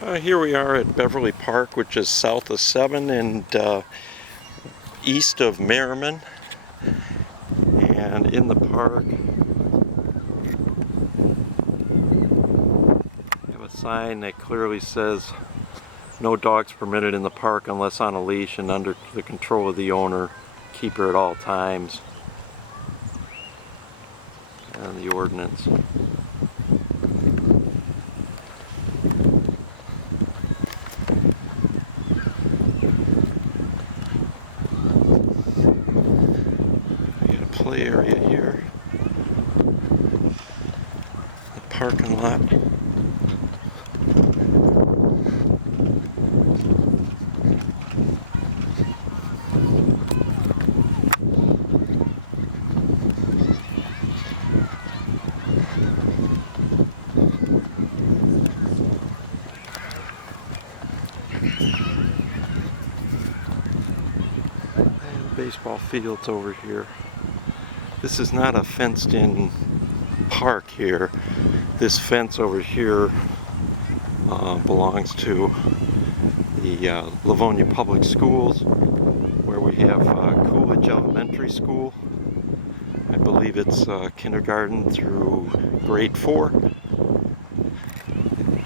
Here we are at Beverly Park, which is south of 7 and east of Merriman. And in the park, we have a sign that clearly says no dogs permitted in the park unless on a leash and under the control of the owner, keeper at all times. And the ordinance. Play area here, the parking lot. And baseball fields over here. This is not a fenced-in park here. This fence over here belongs to the Livonia Public Schools, where we have Coolidge Elementary School. I believe it's kindergarten through grade 4.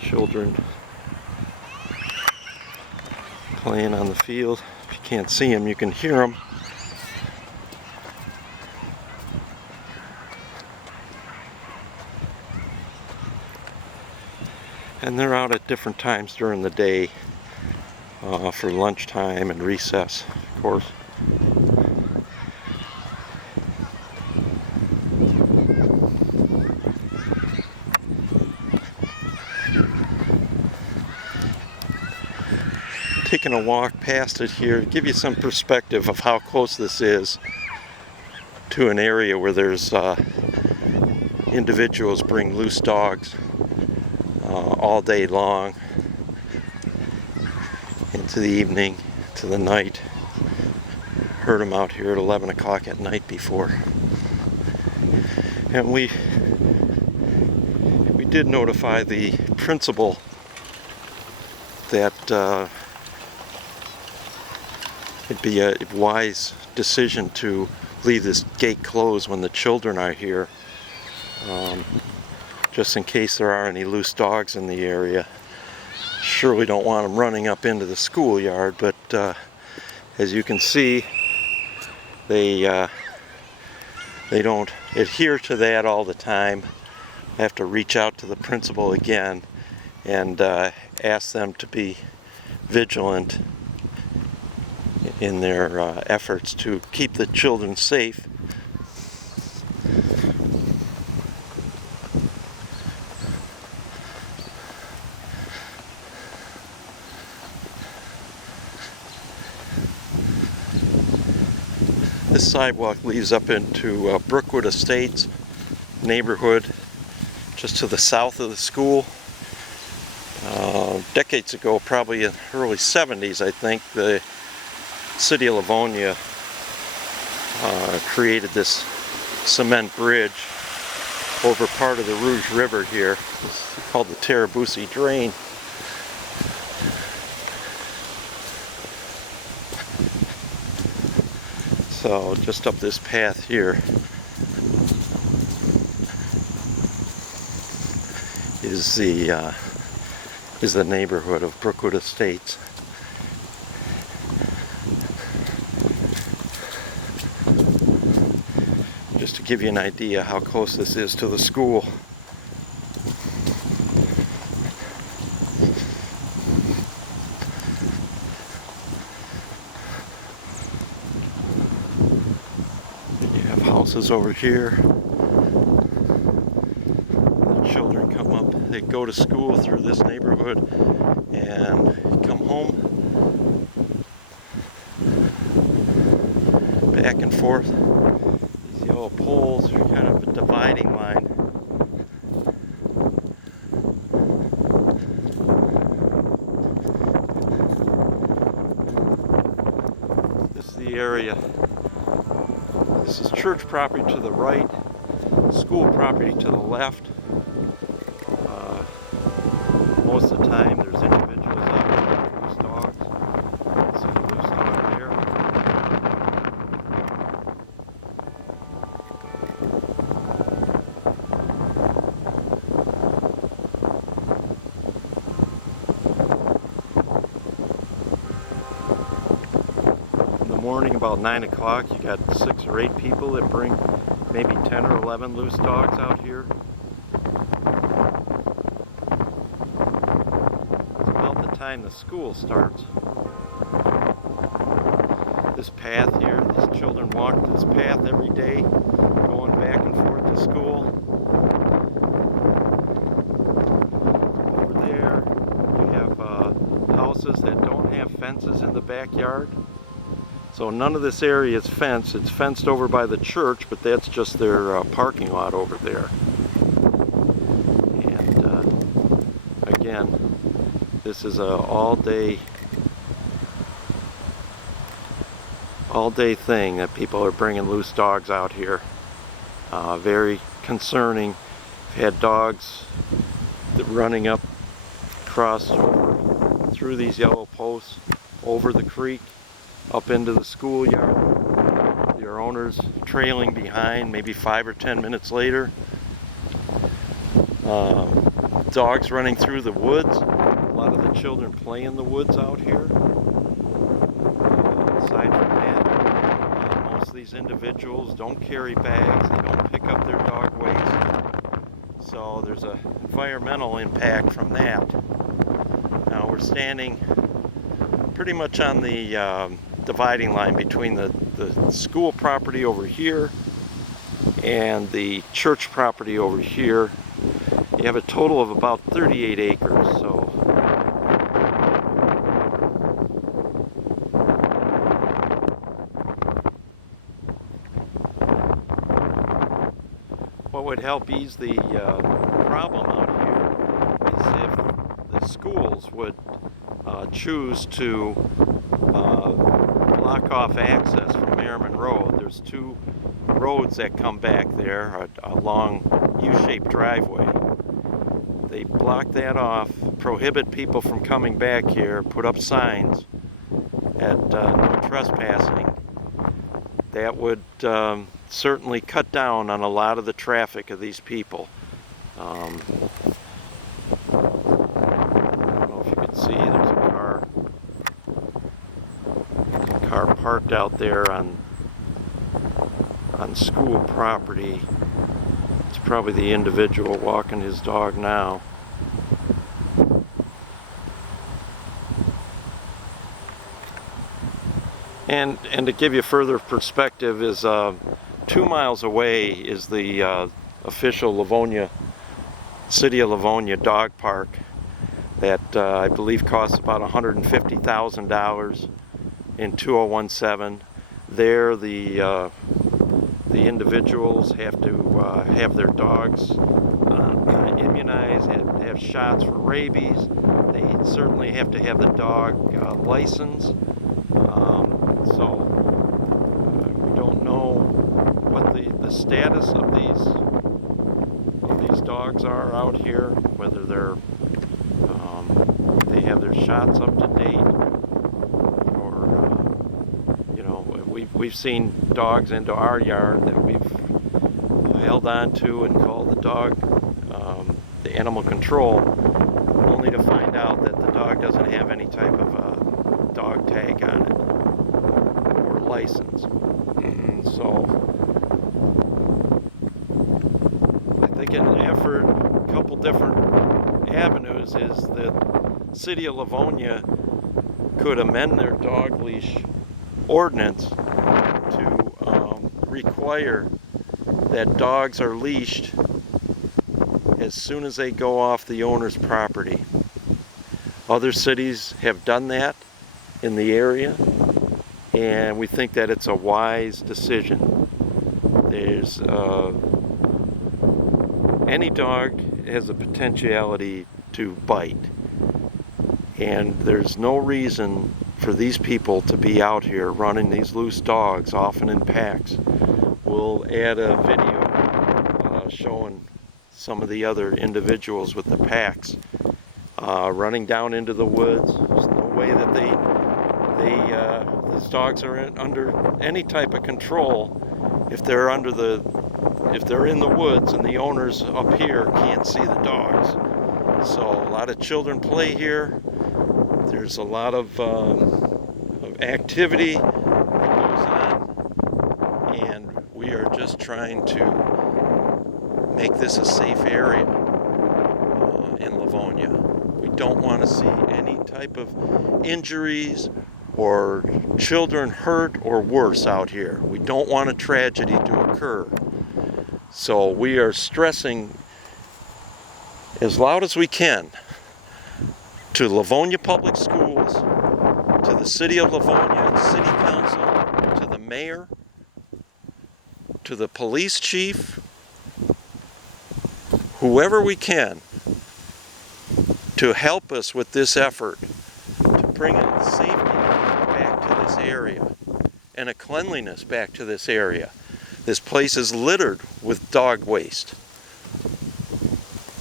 Children playing on the field. If you can't see them, you can hear them. And they're out at different times during the day for lunchtime and recess, of course. Taking a walk past it here to give you some perspective of how close this is to an area where there's individuals bring loose dogs all day long into the evening, to the night. Heard them out here at 11 o'clock at night before. And we did notify the principal that it'd be a wise decision to leave this gate closed when the children are here. Just in case there are any loose dogs in the area. Sure, we don't want them running up into the schoolyard, but as you can see, they don't adhere to that all the time. I have to reach out to the principal again and ask them to be vigilant in their efforts to keep the children safe. This sidewalk leads up into Brookwood Estates neighborhood, just to the south of the school. Decades ago, probably in the early 70s, I think, the city of Livonia created this cement bridge over part of the Rouge River here. It's called the Tarabusi Drain. So just up this path here is the neighborhood of Brookwood Estates. Just to give you an idea how close this is to the school. Houses over here. The children come up, they go to school through this neighborhood and come home back and forth. These yellow poles are kind of a dividing line. This is the area. This is church property to the right, school property to the left. Most of the time there's individuals morning about 9 o'clock. You got 6 or 8 people that bring maybe 10 or 11 loose dogs out here. It's about the time the school starts. This path here, these children walk this path every day, going back and forth to school. Over there, you have houses that don't have fences in the backyard. So none of this area is fenced. It's fenced over by the church, but that's just their parking lot over there. And again, this is a all-day thing that people are bringing loose dogs out here. Very concerning. We've had dogs running up across through these yellow posts, over the creek, up into the schoolyard. Their owners trailing behind maybe 5 or 10 minutes later. Dogs running through the woods. A lot of the children play in the woods out here. Aside from that, most of these individuals don't carry bags. They don't pick up their dog waste. So there's an environmental impact from that. Now we're standing pretty much on the dividing line between the school property over here and the church property over here. You have a total of about 38 acres. So what would help ease the problem out here is if the schools would choose to block off access from Merriman Road. There's 2 roads that come back there, a long U-shaped driveway. They block that off, prohibit people from coming back here, put up signs at no trespassing. That would certainly cut down on a lot of the traffic of these people. I don't know if you can see, there's a car parked out there on school property. It's probably the individual walking his dog now. And to give you further perspective is 2 miles away is the official Livonia, City of Livonia dog park that I believe costs about $150,000 in 2017. There the individuals have to have their dogs immunized, have shots for rabies. They certainly have to have the dog licensed. So we don't know what the status of these dogs are out here, whether they're they have their shots up to date, or you know, we've seen dogs into our yard that we've held on to and called the dog the animal control, only to find out that the dog doesn't have any type of a dog tag on it or license. So I think an effort, a couple different avenues, is the City of Livonia could amend their dog leash ordinance to require that dogs are leashed as soon as they go off the owner's property. Other cities have done that in the area, and we think that it's a wise decision. There's any dog has a potentiality to bite, and there's no reason for these people to be out here running these loose dogs, often in packs. We'll add a video showing some of the other individuals with the packs running down into the woods. There's no way that these dogs are under any type of control if they're in the woods and the owners up here can't see the dogs. So a lot of children play here. There's a lot of activity that goes just trying to make this a safe area in Livonia. We don't want to see any type of injuries or children hurt or worse out here. We don't want a tragedy to occur. So we are stressing as loud as we can to Livonia Public Schools, to the City of Livonia, City Council, to the Mayor, to the Police Chief, whoever we can, to help us with this effort to bring in safety back to this area and a cleanliness back to this area. This place is littered with dog waste.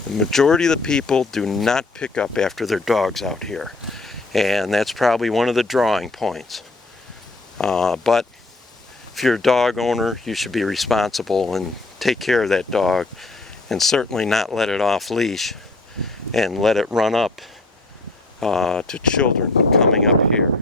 The majority of the people do not pick up after their dogs out here, and that's probably one of the drawing points. But if you're a dog owner, you should be responsible and take care of that dog, and certainly not let it off leash and let it run up to children coming up here.